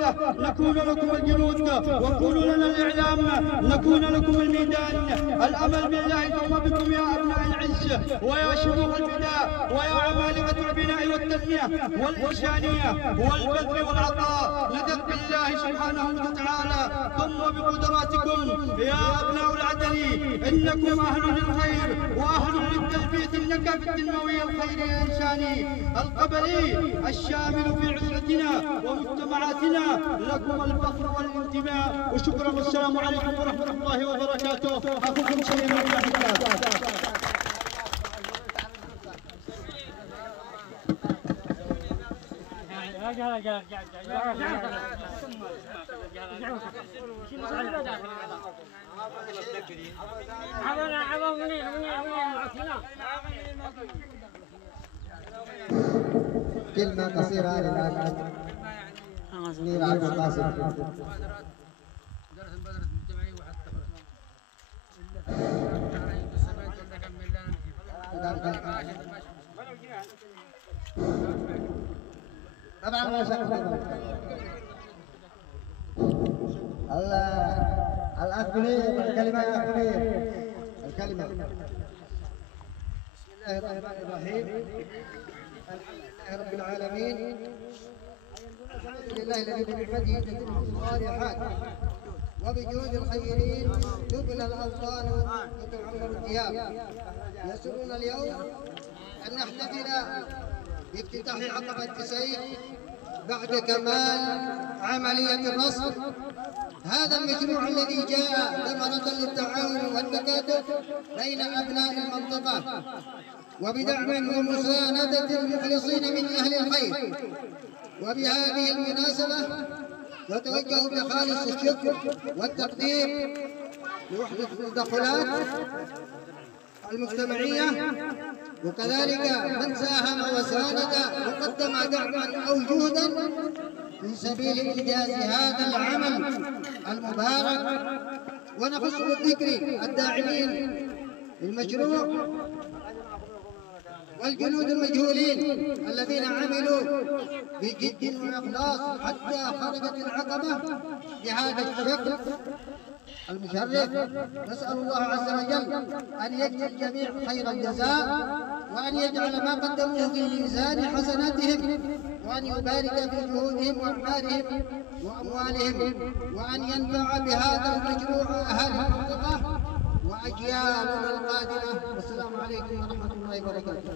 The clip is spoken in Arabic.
نكون لكم الجنود وكونوا لنا الإعلام، نكون لكم الميدان. الأمل بالله ثم بكم يا أبناء العز ويا شيوخ الفداء ويا عمالقة البناء والتنمية والإنسانية والبذل والعطاء. نثق بالله سبحانه وتعالى ثم بقدراتكم يا أبناء العدلي، إنكم أهل للخير وأهل للتلبية النكا في التنموي الخيري الإنساني القبلي الشامل في عزلتنا ومجتمعاتنا. لكم الفخر والانتماء وشكرا والسلام عليكم ورحمة الله وبركاته. أخوكم سليم كلمة قصيرة للأخ منير عبد القاسم. طبعا ما شاء الله الأخ منير الكلمة يا أخ منير الكلمة. بسم الله الرحمن الرحيم. الحمد لله رب العالمين، الحمد لله الذي بنعمته تتم الصالحات وبجود الخيرين تبنى الأوطان وتعمر الديار. يسرنا اليوم أن نحتفل بافتتاح عقبة 90 بعد كمال عملية الرصد. هذا المشروع الذي جاء ثمرة للتعاون والتكاتف بين أبناء المنطقة وبدعم ومساندة المخلصين من أهل الخير. وبهذه المناسبة نتوجه بخالص الشكر والتقدير لوحدة التدخلات المجتمعية وكذلك من ساهم وساند وقدم دعما أو جهدا في سبيل إنجاز هذا العمل المبارك. ونخص بالذكر الداعمين للمشروع والجنود المجهولين الذين عملوا بجد وإخلاص حتى خرجت العقبة بهذا الشكل المشرف. نسأل الله عز وجل أن يجزي الجميع خير الجزاء وأن يجعل ما قدموه في ميزان حسناتهم وأن يبارك في جهودهم وأعمارهم وأموالهم وأن ينفع بهذا المشروع أهل المنطقة وأجيالنا القادمة. والسلام عليكم ورحمة الله وبركاته.